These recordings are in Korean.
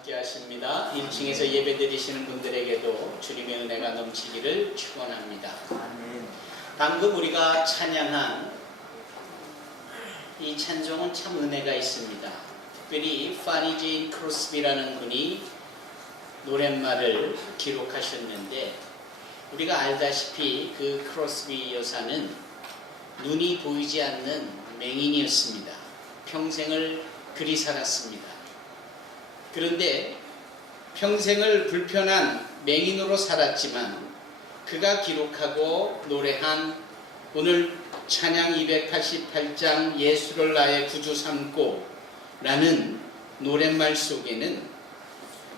함께 하십니다. 1층에서 예배 드리시는 분들에게도 주님의 은혜가 넘치기를 축원합니다. 방금 우리가 찬양한 이 찬송은 참 은혜가 있습니다. 특별히 파니 제인 크로스비라는 분이 노랫말을 기록하셨는데, 우리가 알다시피 그 크로스비 여사는 눈이 보이지 않는 맹인이었습니다. 평생을 그리 살았습니다. 그런데 평생을 불편한 맹인으로 살았지만 그가 기록하고 노래한 오늘 찬양 288장 예수를 나의 구주 삼고 라는 노랫말 속에는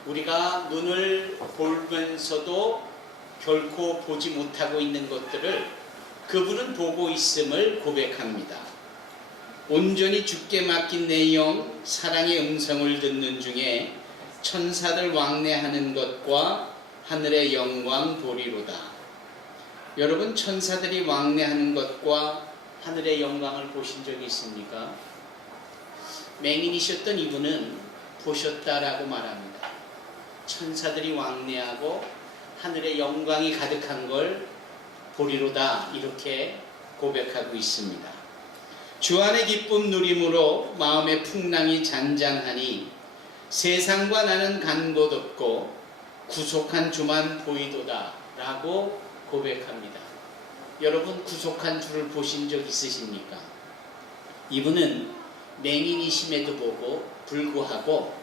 우리가 눈을 보면서도 결코 보지 못하고 있는 것들을 그분은 보고 있음을 고백합니다. 온전히 주께 맡긴 내 영 사랑의 음성을 듣는 중에 천사들 왕래하는 것과 하늘의 영광 보리로다. 여러분, 천사들이 왕래하는 것과 하늘의 영광을 보신 적이 있습니까? 맹인이셨던 이분은 보셨다라고 말합니다. 천사들이 왕래하고 하늘의 영광이 가득한 걸 보리로다, 이렇게 고백하고 있습니다. 주 안의 기쁨 누림으로 마음의 풍랑이 잔잔하니 세상과 나는 간 곳 없고 구속한 주만 보이도다 라고 고백합니다. 여러분, 구속한 주를 보신 적 있으십니까? 이분은 맹인이심에도 보고 불구하고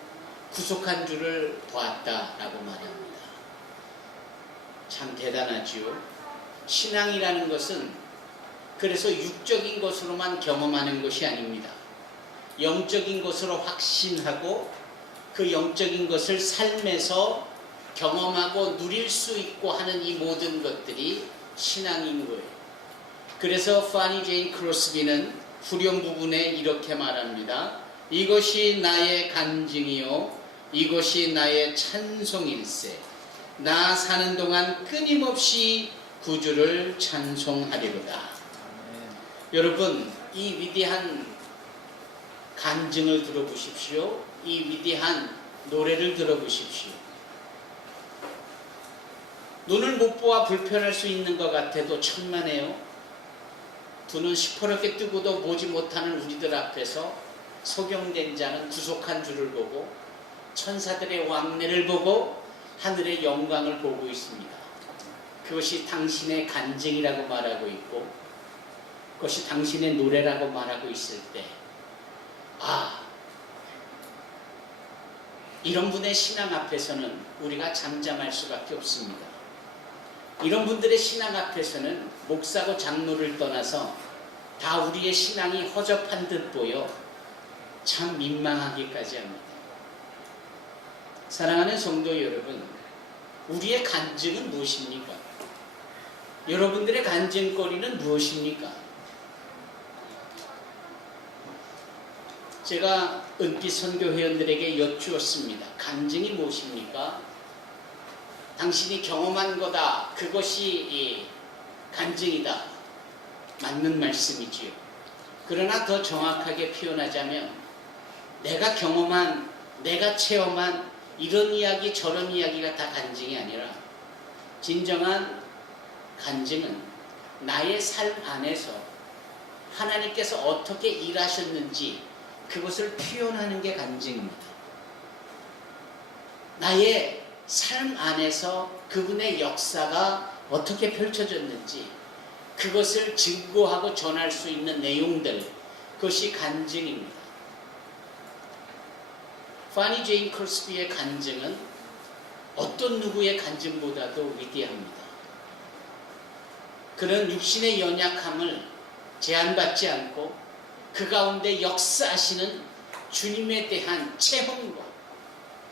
구속한 주를 보았다라고 말합니다. 참 대단하지요. 신앙이라는 것은 그래서 육적인 것으로만 경험하는 것이 아닙니다. 영적인 것으로 확신하고 그 영적인 것을 삶에서 경험하고 누릴 수 있고 하는 이 모든 것들이 신앙인 거예요. 그래서 파니 제인 크로스비는 후렴 부분에 이렇게 말합니다. 이것이 나의 간증이요 이것이 나의 찬송일세. 나 사는 동안 끊임없이 구주를 찬송하리로다. 여러분, 이 위대한 간증을 들어보십시오. 이 위대한 노래를 들어보십시오. 눈을 못 보아 불편할 수 있는 것 같아도 천만에요. 두 눈 시퍼렇게 뜨고도 보지 못하는 우리들 앞에서 소경된 자는 구속한 주를 보고 천사들의 왕래를 보고 하늘의 영광을 보고 있습니다. 그것이 당신의 간증이라고 말하고 있고 그것이 당신의 노래라고 말하고 있을 때, 이런 분의 신앙 앞에서는 우리가 잠잠할 수밖에 없습니다. 이런 분들의 신앙 앞에서는 목사고 장로를 떠나서 다 우리의 신앙이 허접한 듯 보여 참 민망하기까지 합니다. 사랑하는 성도 여러분, 우리의 간증은 무엇입니까? 여러분들의 간증거리는 무엇입니까? 제가 은빛 선교 회원들에게 여쭈었습니다. 간증이 무엇입니까? 당신이 경험한 거다. 그것이 간증이다. 맞는 말씀이지요. 그러나 더 정확하게 표현하자면 내가 경험한, 내가 체험한 이런 이야기 저런 이야기가 다 간증이 아니라 진정한 간증은 나의 삶 안에서 하나님께서 어떻게 일하셨는지 그것을 표현하는 게 간증입니다. 나의 삶 안에서 그분의 역사가 어떻게 펼쳐졌는지 그것을 증거하고 전할 수 있는 내용들, 그것이 간증입니다. 파니 제인 크로스비의 간증은 어떤 누구의 간증보다도 위대합니다. 그런 육신의 연약함을 제한받지 않고 그 가운데 역사하시는 주님에 대한 체험과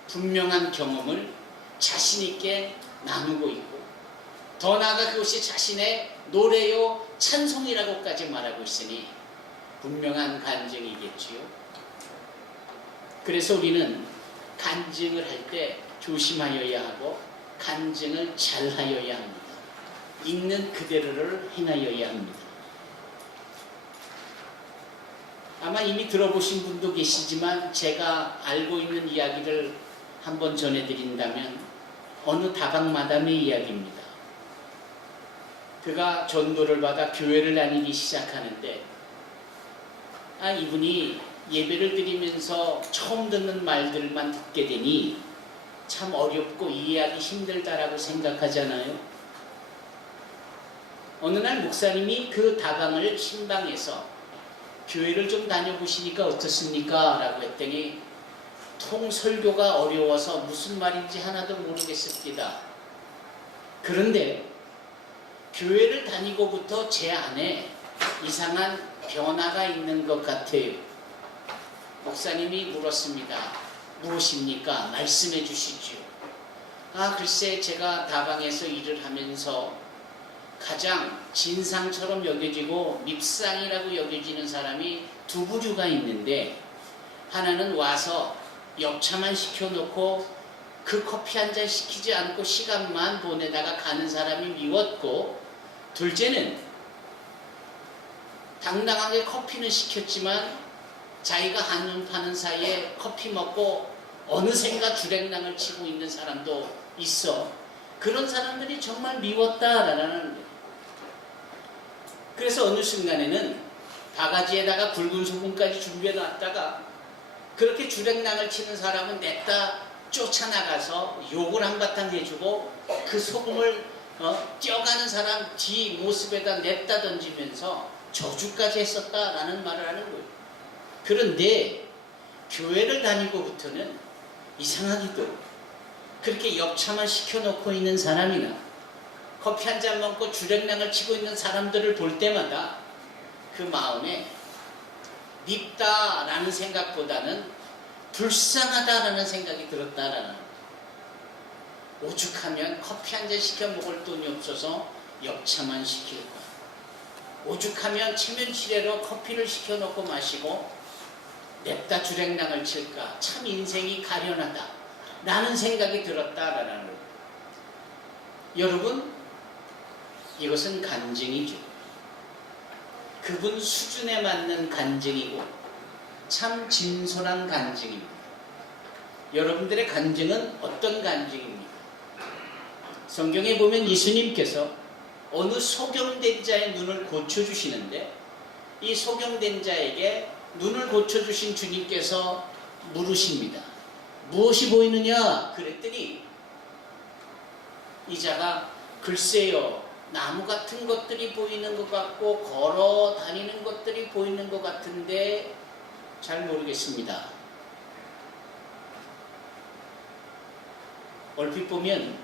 분명한 경험을 자신있게 나누고 있고 더 나아가 그것이 자신의 노래요 찬송이라고까지 말하고 있으니 분명한 간증이겠지요. 그래서 우리는 간증을 할 때 조심하여야 하고 간증을 잘하여야 합니다. 있는 그대로를 행하여야 합니다. 아마 이미 들어보신 분도 계시지만 제가 알고 있는 이야기를 한번 전해드린다면 어느 다방 마담의 이야기입니다. 그가 전도를 받아 교회를 다니기 시작하는데 이분이 예배를 드리면서 처음 듣는 말들만 듣게 되니 참 어렵고 이해하기 힘들다라고 생각하잖아요. 어느 날 목사님이 그 다방을 신방해서 교회를 좀 다녀보시니까 어떻습니까? 라고 했더니 통 설교가 어려워서 무슨 말인지 하나도 모르겠습니다. 그런데 교회를 다니고부터 제 안에 이상한 변화가 있는 것 같아요. 목사님이 물었습니다. 무엇입니까? 말씀해 주시죠. 글쎄 제가 다방에서 일을 하면서 가장 진상처럼 여겨지고 밉상이라고 여겨지는 사람이 두 부류가 있는데, 하나는 와서 역차만 시켜놓고 그 커피 한 잔 시키지 않고 시간만 보내다가 가는 사람이 미웠고, 둘째는 당당하게 커피는 시켰지만 자기가 한눈 파는 사이에 커피 먹고 어느샌가 주랭랑을 치고 있는 사람도 있어. 그런 사람들이 정말 미웠다라는 거예요. 그래서 어느 순간에는 바가지에다가 붉은 소금까지 준비해 놨다가 그렇게 주랭랑을 치는 사람은 냅다 쫓아나가서 욕을 한바탕 해주고 그 소금을 뛰어가는 사람 뒤 모습에다 냅다 던지면서 저주까지 했었다라는 말을 하는 거예요. 그런데 교회를 다니고부터는 이상하기도 그렇게 역차만 시켜놓고 있는 사람이나 커피 한 잔 먹고 주랭랑을 치고 있는 사람들을 볼 때마다 그 마음에 밉다라는 생각보다는 불쌍하다라는 생각이 들었다라는, 오죽하면 커피 한 잔 시켜 먹을 돈이 없어서 역차만 시킬 거야. 오죽하면 체면치레로 커피를 시켜놓고 마시고 냅다 주랭랑을 칠까. 참 인생이 가련하다 라는 생각이 들었다라는 거예요. 여러분, 이것은 간증이죠. 그분 수준에 맞는 간증이고 참 진솔한 간증입니다. 여러분들의 간증은 어떤 간증입니까? 성경에 보면 예수님께서 어느 소경된 자의 눈을 고쳐주시는데, 이 소경된 자에게 눈을 고쳐주신 주님께서 물으십니다. 무엇이 보이느냐? 그랬더니 이 자가 글쎄요, 나무 같은 것들이 보이는 것 같고 걸어 다니는 것들이 보이는 것 같은데 잘 모르겠습니다. 얼핏 보면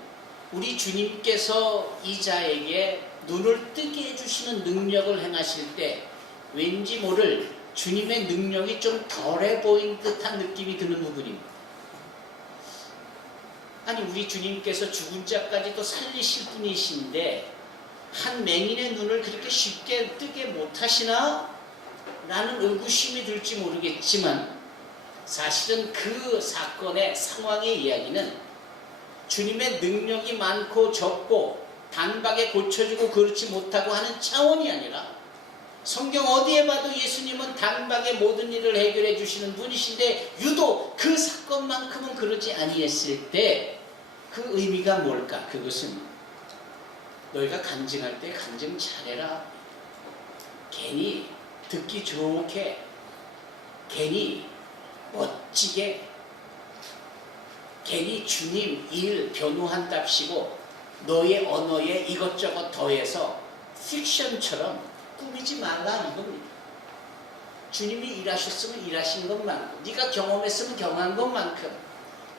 우리 주님께서 이 자에게 눈을 뜨게 해주시는 능력을 행하실 때 왠지 모를 주님의 능력이 좀 덜해 보인 듯한 느낌이 드는 부분입니다. 아니, 우리 주님께서 죽은 자까지도 살리실 분이신데 한 맹인의 눈을 그렇게 쉽게 뜨게 못하시나? 라는 의구심이 들지 모르겠지만, 사실은 그 사건의 상황의 이야기는 주님의 능력이 많고 적고 단박에 고쳐주고 그렇지 못하고 하는 차원이 아니라, 성경 어디에 봐도 예수님은 단박에 모든 일을 해결해 주시는 분이신데 유독 그 사건만큼은 그러지 아니했을 때 그 의미가 뭘까? 그것은 너희가 간증할 때 간증 잘해라. 괜히 듣기 좋게, 괜히 멋지게, 괜히 주님 일 변호한답시고 너의 언어에 이것저것 더해서 픽션처럼 꾸미지 말라 이겁니다. 주님이 일하셨으면 일하신 것만큼, 네가 경험했으면 경험한 것만큼,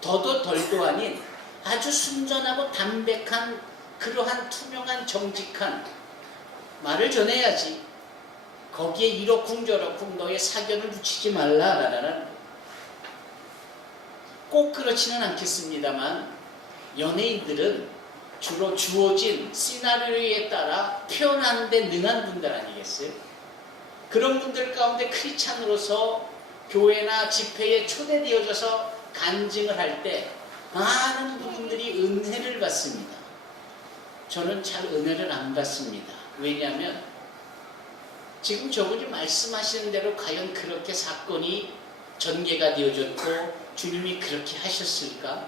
더도 덜도 아닌 아주 순전하고 담백한 그러한 투명한 정직한 말을 전해야지. 거기에 이러쿵저러쿵 너의 사견을 붙이지 말라라는, 꼭 그렇지는 않겠습니다만 연예인들은 주로 주어진 시나리오에 따라 표현하는 데 능한 분들 아니겠어요? 그런 분들 가운데 크리스찬으로서 교회나 집회에 초대되어져서 간증을 할 때 많은 분들이 은혜를 받습니다. 저는 잘 은혜를 안 받습니다. 왜냐하면 지금 저분이 말씀하시는 대로 과연 그렇게 사건이 전개가 되어졌고 주님이 그렇게 하셨을까?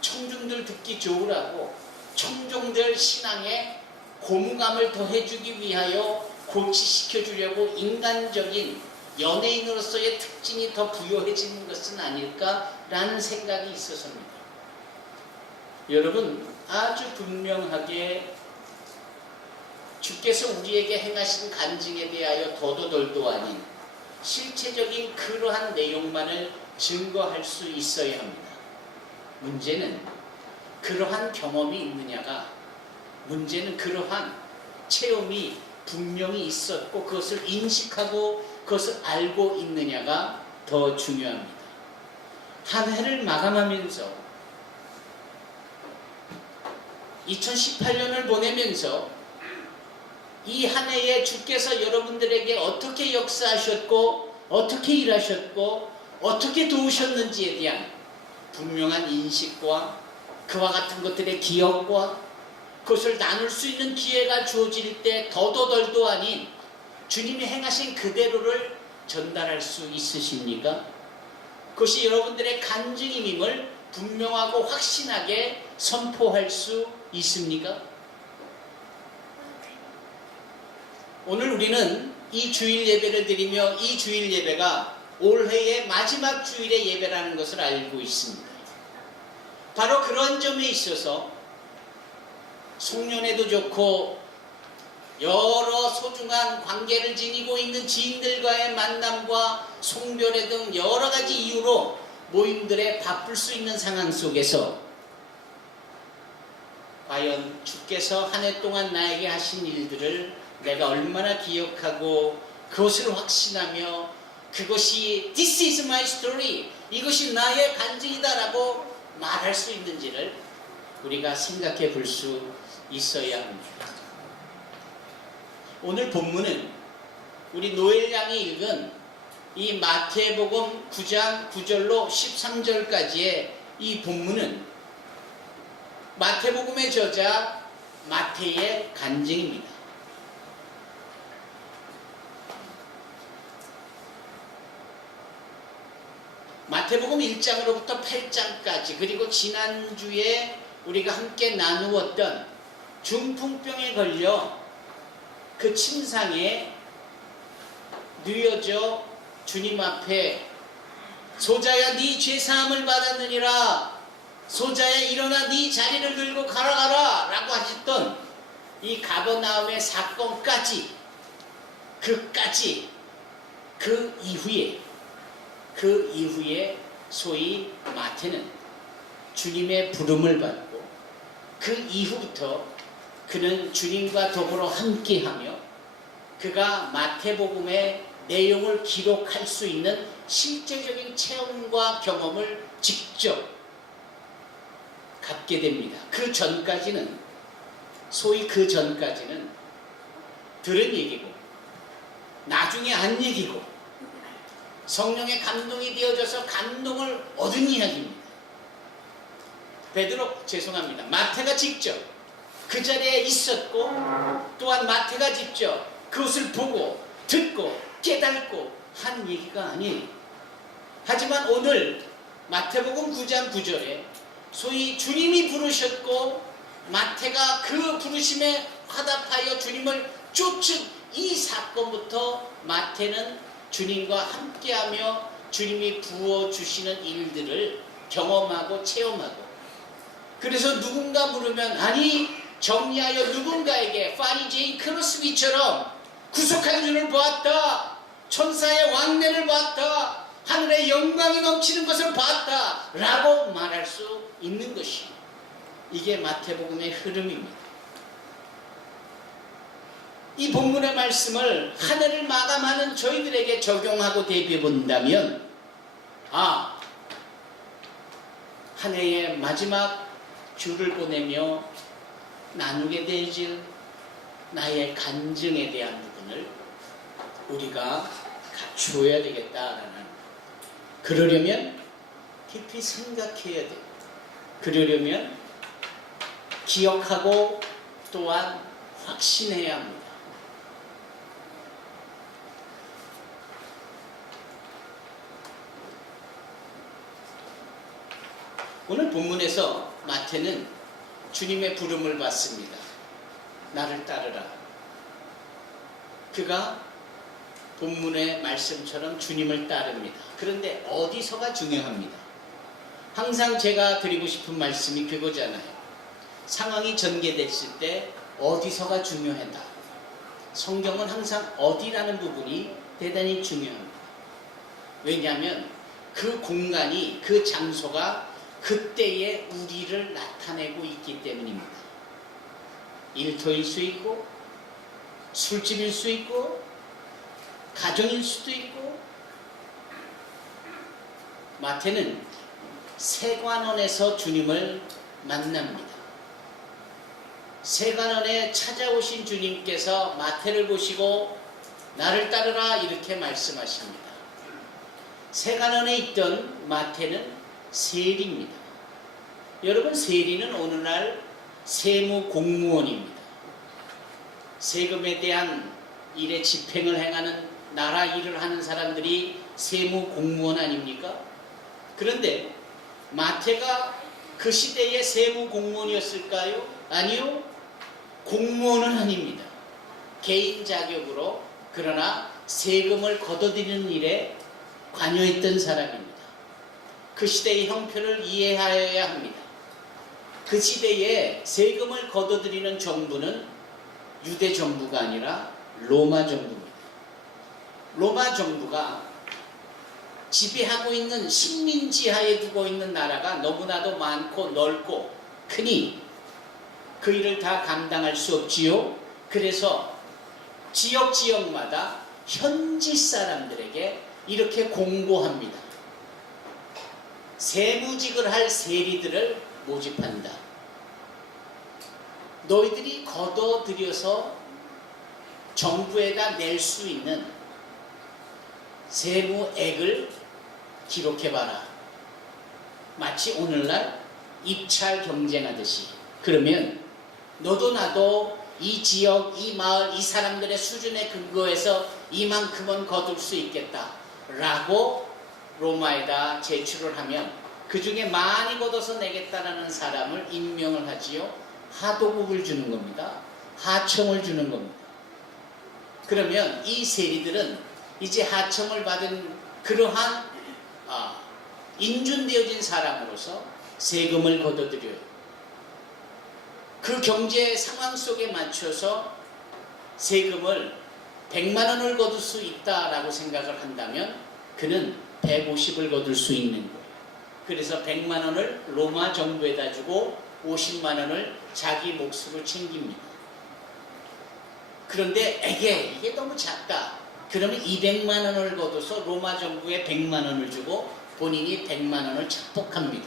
청중들 듣기 좋으라고 청중들 신앙에 고무감을 더해주기 위하여 고치시켜주려고 인간적인 연예인으로서의 특징이 더 부여해지는 것은 아닐까라는 생각이 있어서입니다. 여러분, 아주 분명하게 주께서 우리에게 행하신 간증에 대하여 더도덜도 아닌 실체적인 그러한 내용만을 증거할 수 있어야 합니다. 문제는 그러한 경험이 있느냐가, 문제는 그러한 체험이 분명히 있었고 그것을 인식하고 그것을 알고 있느냐가 더 중요합니다. 한 해를 마감하면서 2018년을 보내면서 이 한 해에 주께서 여러분들에게 어떻게 역사하셨고 어떻게 일하셨고 어떻게 도우셨는지에 대한 분명한 인식과 그와 같은 것들의 기억과 그것을 나눌 수 있는 기회가 주어질 때 더도덜도 아닌 주님이 행하신 그대로를 전달할 수 있으십니까? 그것이 여러분들의 간증임을 분명하고 확신하게 선포할 수 있습니까? 오늘 우리는 이 주일 예배를 드리며 이 주일 예배가 올해의 마지막 주일의 예배라는 것을 알고 있습니다. 바로 그런 점에 있어서 송년회도 좋고 여러 소중한 관계를 지니고 있는 지인들과의 만남과 송별회 등 여러 가지 이유로 모임들에 바쁠 수 있는 상황 속에서 과연 주께서 한 해 동안 나에게 하신 일들을 내가 얼마나 기억하고 그것을 확신하며 그것이 This is my story, 이것이 나의 간증이다라고 말할 수 있는지를 우리가 생각해 볼 수 있어야 합니다. 오늘 본문은 우리 노엘 양이 읽은 이 마태복음 9장 9절로 13절까지의 이 본문은 마태복음의 저자 마태의 간증입니다. 마태복음 1장으로부터 8장까지 그리고 지난주에 우리가 함께 나누었던 중풍병에 걸려 그 침상에 누워져 주님 앞에 소자야 네 죄사함을 받았느니라, 소자야 일어나 네 자리를 들고 가라 라고 하셨던 이 가버나움의 사건까지 그 이후에 소위 마태는 주님의 부름을 받고 그 이후부터 그는 주님과 더불어 함께하며 그가 마태복음의 내용을 기록할 수 있는 실제적인 체험과 경험을 직접 갖게 됩니다. 그 전까지는 들은 얘기고 나중에 안 얘기고 성령의 감동이 되어져서 감동을 얻은 이야기입니다. 마태가 직접 그 자리에 있었고 또한 마태가 직접 그것을 보고 듣고 깨닫고 한 얘기가 아니에요. 하지만 오늘 마태복음 9장 9절에 소위 주님이 부르셨고 마태가 그 부르심에 화답하여 주님을 쫓은 이 사건부터 마태는 주님과 함께하며 주님이 부어주시는 일들을 경험하고 체험하고, 그래서 누군가 물으면 아니 정리하여 누군가에게 파리제인 크로스비처럼 구속한 주를 보았다, 천사의 왕래를 보았다, 하늘의 영광이 넘치는 것을 봤다 라고 말할 수 있는 것이 이게 마태복음의 흐름입니다. 이 본문의 말씀을 한 해를 마감하는 저희들에게 적용하고 대비해 본다면 한 해의 마지막 주를 보내며 나누게 되질 나의 간증에 대한 부분을 우리가 갖추어야 되겠다라는, 그러려면 깊이 생각해야 돼요. 그러려면 기억하고 또한 확신해야 합니다. 오늘 본문에서 마태는 주님의 부름을 받습니다. 나를 따르라. 그가 본문의 말씀처럼 주님을 따릅니다. 그런데 어디서가 중요합니다. 항상 제가 드리고 싶은 말씀이 그거잖아요. 상황이 전개됐을 때 어디서가 중요하다. 성경은 항상 어디라는 부분이 대단히 중요합니다. 왜냐하면 그 공간이, 그 장소가 그때의 우리를 나타내고 있기 때문입니다. 일터일 수 있고, 술집일 수 있고, 가정일 수도 있고. 마태는 세관원에서 주님을 만납니다. 세관원에 찾아오신 주님께서 마태를 보시고 나를 따르라 이렇게 말씀하십니다. 세관원에 있던 마태는 세리입니다. 여러분, 세리는 오늘날 세무 공무원입니다. 세금에 대한 일에 집행을 행하는 나라 일을 하는 사람들이 세무 공무원 아닙니까? 그런데 마태가 그 시대의 세무 공무원이었을까요? 아니요. 공무원은 아닙니다. 개인 자격으로, 그러나 세금을 걷어들이는 일에 관여했던 사람입니다. 그 시대의 형편을 이해하여야 합니다. 그 시대에 세금을 걷어들이는 정부는 유대 정부가 아니라 로마 정부입니다. 로마 정부가 지배하고 있는 식민지하에 두고 있는 나라가 너무나도 많고 넓고 크니 그 일을 다 감당할 수 없지요. 그래서 지역마다 현지 사람들에게 이렇게 공고합니다. 세무직을 할 세리들을 모집한다. 너희들이 걷어들여서 정부에다 낼 수 있는 세무액을 기록해봐라. 마치 오늘날 입찰 경쟁하듯이. 그러면 너도 나도 이 지역, 이 마을, 이 사람들의 수준에 근거해서 이만큼은 거둘 수 있겠다 라고 로마에다 제출을 하면 그 중에 많이 걷어서 내겠다라는 사람을 임명을 하지요. 하도급을 주는 겁니다. 하청을 주는 겁니다. 그러면 이 세리들은 이제 하청을 받은 그러한 인준되어진 사람으로서 세금을 걷어들여요. 그 경제 상황 속에 맞춰서 세금을 100만 원을 거둘 수 있다라고 생각을 한다면 그는 150을 거둘 수 있는 거예요. 그래서 100만 원을 로마 정부에다 주고 50만 원을 자기 몫으로 챙깁니다. 그런데 이게 너무 작다. 그러면 200만 원을 거둬서 로마 정부에 100만 원을 주고 본인이 100만 원을 착복합니다.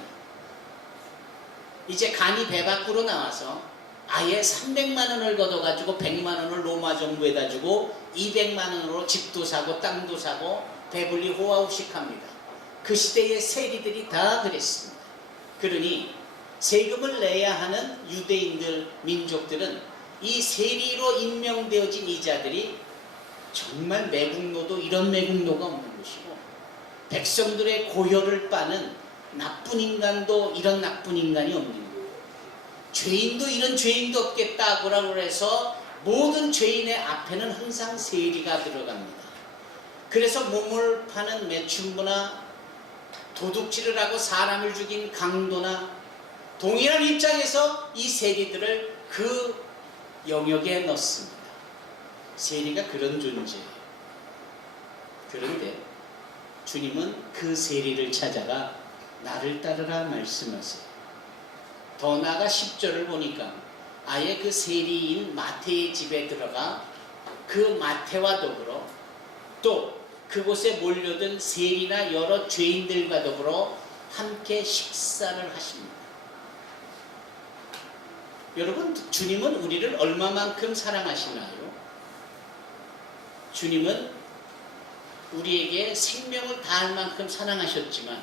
이제 간이 배 밖으로 나와서 아예 300만 원을 걷어가지고 100만 원을 로마 정부에다 주고 200만 원으로 집도 사고 땅도 사고 배불리 호화호식합니다. 그 시대의 세리들이 다 그랬습니다. 그러니 세금을 내야 하는 유대인들, 민족들은 이 세리로 임명되어진 이자들이 정말 매국노도 이런 매국노가 없는 것이고 백성들의 고혈을 빠는 나쁜 인간도 이런 나쁜 인간이 없는 거예요. 죄인도 이런 죄인도 없겠다고 해서 모든 죄인의 앞에는 항상 세리가 들어갑니다. 그래서 몸을 파는 매춘부나 도둑질을 하고 사람을 죽인 강도나 동일한 입장에서 이 세리들을 그 영역에 넣습니다. 세리가 그런 존재예요. 그런데 주님은 그 세리를 찾아가 나를 따르라 말씀하세요. 더 나아가 10절을 보니까 아예 그 세리인 마태의 집에 들어가 그 마태와 더불어 또 그곳에 몰려든 세리나 여러 죄인들과 더불어 함께 식사를 하십니다. 여러분, 주님은 우리를 얼마만큼 사랑하시나요? 주님은 우리에게 생명을 다할 만큼 사랑하셨지만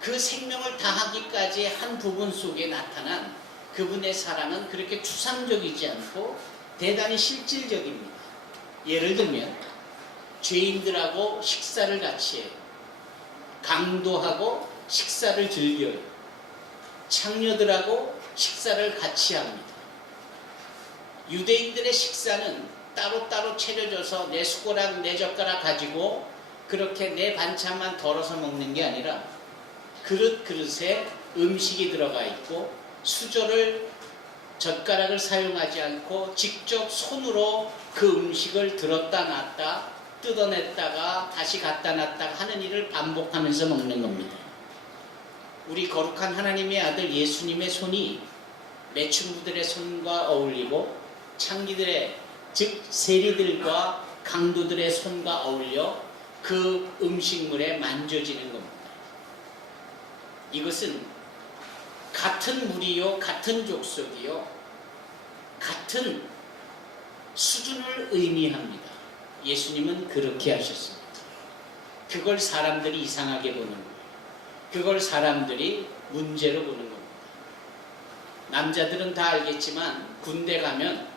그 생명을 다하기까지 한 부분 속에 나타난 그분의 사랑은 그렇게 추상적이지 않고 대단히 실질적입니다. 예를 들면 죄인들하고 식사를 같이 해요. 강도하고 식사를 즐겨요. 창녀들하고 식사를 같이 합니다. 유대인들의 식사는 따로따로 차려져서 내 숟가락 내 젓가락 가지고 그렇게 내 반찬만 덜어서 먹는 게 아니라 그릇에 음식이 들어가 있고 수저를 젓가락을 사용하지 않고 직접 손으로 그 음식을 들었다 놨다 뜯어냈다가 다시 갖다 놨다가 하는 일을 반복하면서 먹는 겁니다. 우리 거룩한 하나님의 아들 예수님의 손이 매춘부들의 손과 어울리고 창기들의 즉 세리들과 강도들의 손과 어울려 그 음식물에 만져지는 겁니다. 이것은 같은 무리요 같은 족속이요 같은 수준을 의미합니다. 예수님은 그렇게 하셨습니다. 그걸 사람들이 이상하게 보는 거예요. 그걸 사람들이 문제로 보는 겁니다. 남자들은 다 알겠지만 군대 가면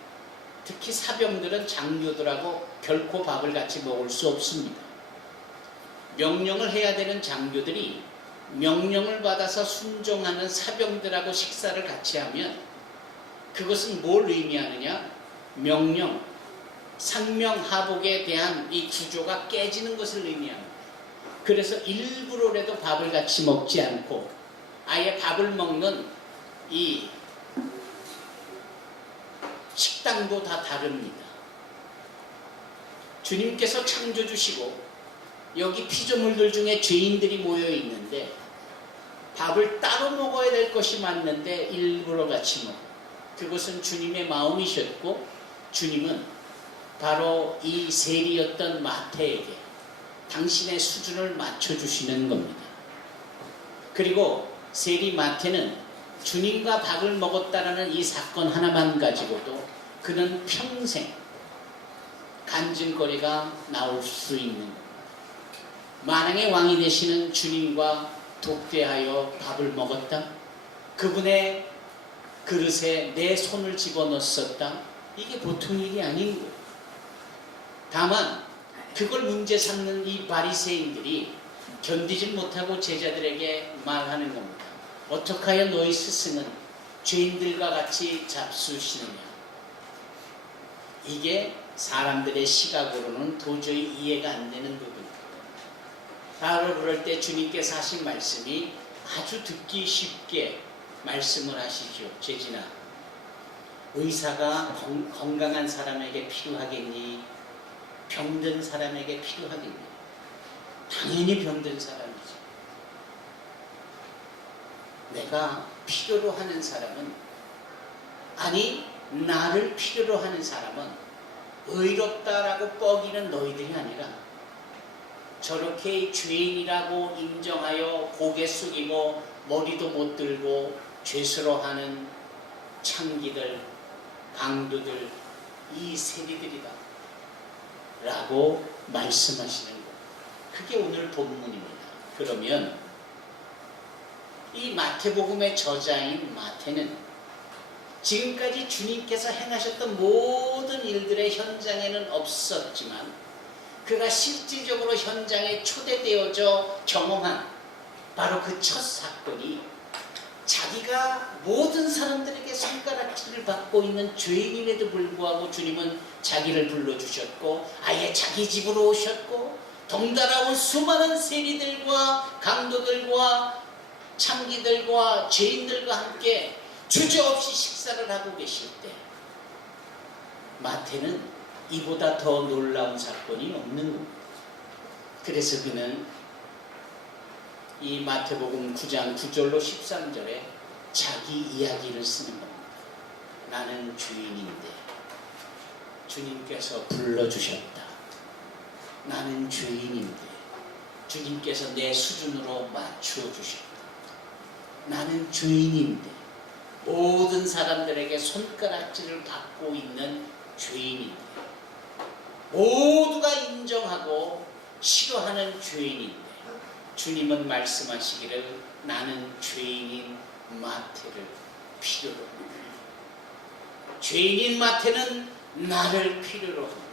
특히 사병들은 장교들하고 결코 밥을 같이 먹을 수 없습니다. 명령을 해야 되는 장교들이 명령을 받아서 순종하는 사병들하고 식사를 같이 하면 그것은 뭘 의미하느냐? 명령, 상명하복에 대한 이 구조가 깨지는 것을 의미합니다. 그래서 일부러라도 밥을 같이 먹지 않고 아예 밥을 먹는 이 식당도 다 다릅니다. 주님께서 창조주시고 여기 피조물들 중에 죄인들이 모여 있는데 밥을 따로 먹어야 될 것이 맞는데 일부러 같이 먹어. 그것은 주님의 마음이셨고 주님은 바로 이 세리였던 마태에게 당신의 수준을 맞춰주시는 겁니다. 그리고 세리 마태는 주님과 밥을 먹었다라는 이 사건 하나만 가지고도 그는 평생 간증거리가 나올 수 있는 겁니다. 만왕의 왕이 되시는 주님과 독대하여 밥을 먹었다. 그분의 그릇에 내 손을 집어넣었다. 이게 보통 일이 아닌 거예요. 다만 그걸 문제 삼는 이 바리새인들이 견디지 못하고 제자들에게 말하는 겁니다. 어떻게 하여 너희 스승은 죄인들과 같이 잡수시느냐. 이게 사람들의 시각으로는 도저히 이해가 안 되는 부분입니다. 바로 그럴 때 주님께서 하신 말씀이 아주 듣기 쉽게 말씀을 하시죠. 재진아, 의사가 건강한 사람에게 필요하겠니? 병든 사람에게 필요하겠니? 당연히 병든 사람이지. 내가 필요로 하는 사람은, 아니 나를 필요로 하는 사람은 의롭다라고 뻐기는 너희들이 아니라 저렇게 죄인이라고 인정하여 고개 숙이고 머리도 못 들고 죄스러워하는 창기들, 강도들, 이 세리들이다 라고 말씀하시는 것. 그게 오늘 본문입니다. 그러면 이 마태복음의 저자인 마태는 지금까지 주님께서 행하셨던 모든 일들의 현장에는 없었지만 그가 실질적으로 현장에 초대되어져 경험한 바로 그 첫 사건이 자기가 모든 사람들에게 손가락질을 받고 있는 죄인임에도 불구하고 주님은 자기를 불러주셨고 아예 자기 집으로 오셨고 덩달아 온 수많은 세리들과 강도들과 창기들과 죄인들과 함께 주저없이 식사를 하고 계실 때 마태는 이보다 더 놀라운 사건이 없는 겁니다. 그래서 그는 이 마태복음 9장 9절로 13절에 자기 이야기를 쓰는 겁니다. 나는 죄인인데 주님께서 불러주셨다. 나는 죄인인데 주님께서 내 수준으로 맞추어 주셨다. 나는 죄인인데 모든 사람들에게 손가락질을 받고 있는 죄인인데 모두가 인정하고 싫어하는 죄인인데 주님은 말씀하시기를 나는 죄인인 마태를 필요로 합니다. 죄인인 마태는 나를 필요로 합니다.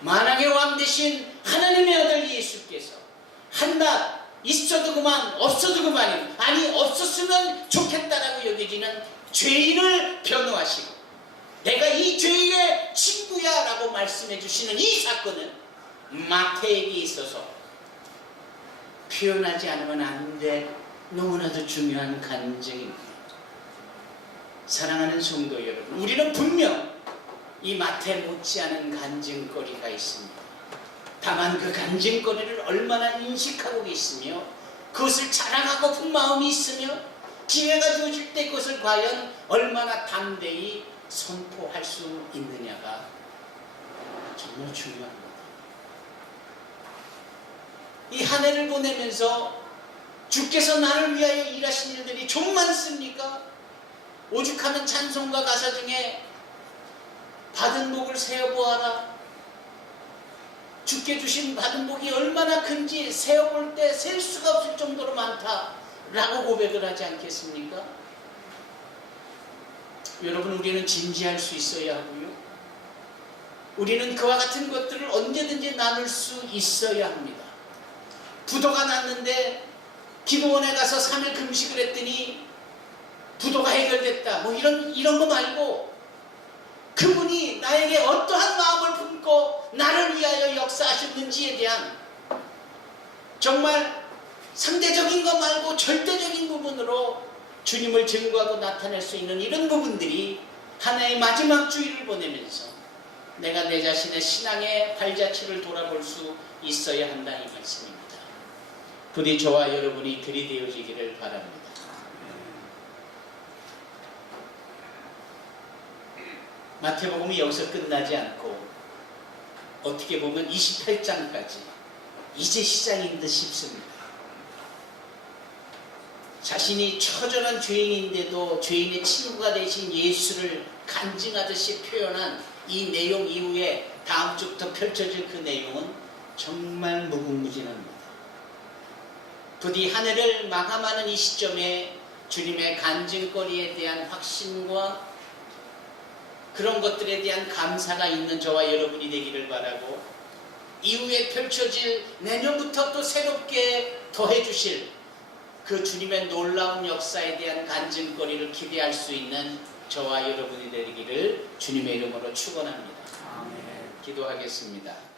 만왕의 왕 되신 하나님의 아들 예수께서 한낱 있어도 그만 없어도 그만이 아니 없어서 바뀌었으면 좋겠다라고 여겨지는 죄인을 변호하시고 내가 이 죄인의 친구야 라고 말씀해 주시는 이 사건은 마태에게 있어서 표현하지 않으면 안 될 너무나도 중요한 간증입니다. 사랑하는 성도 여러분, 우리는 분명 이 마태 못지않은 간증거리가 있습니다. 다만 그 간증거리를 얼마나 인식하고 계시며 그것을 자랑하고픈 마음이 있으며 기회가 주어질 때 그것을 과연 얼마나 담대히 선포할 수 있느냐가 정말 중요합니다. 이 한 해를 보내면서 주께서 나를 위하여 일하신 일들이 좀 많습니까? 오죽하면 찬송가 가사 중에 받은 복을 세어보아라, 주께 주신 받은 복이 얼마나 큰지 세어볼 때 셀 수가 없을 정도로 많다라고 고백을 하지 않겠습니까? 여러분, 우리는 진지할 수 있어야 하고요, 우리는 그와 같은 것들을 언제든지 나눌 수 있어야 합니다. 부도가 났는데 기도원에 가서 3일 금식을 했더니 부도가 해결됐다, 뭐 이런 거 말고 그분이 나에게 어떠한 마음을 품고 나를 위하여 역사하셨는지에 대한 정말 상대적인 거 말고 절대적인 부분으로 주님을 증거하고 나타낼 수 있는 이런 부분들이 하나의 마지막 주일을 보내면서 내가 내 자신의 신앙의 발자취를 돌아볼 수 있어야 한다, 이 말씀입니다. 부디 저와 여러분이 들이대어지기를 바랍니다. 마태복음이 여기서 끝나지 않고 어떻게 보면 28장까지 이제 시작인 듯 싶습니다. 자신이 처절한 죄인인데도 죄인의 친구가 되신 예수를 간증하듯이 표현한 이 내용 이후에 다음 주부터 펼쳐질 그 내용은 정말 무궁무진합니다. 부디 한 해를 마감하는 이 시점에 주님의 간증거리에 대한 확신과 그런 것들에 대한 감사가 있는 저와 여러분이 되기를 바라고, 이후에 펼쳐질 내년부터 또 새롭게 더해 주실 그 주님의 놀라운 역사에 대한 간증거리를 기대할 수 있는 저와 여러분이 되기를 주님의 이름으로 축원합니다. 아멘. 기도하겠습니다.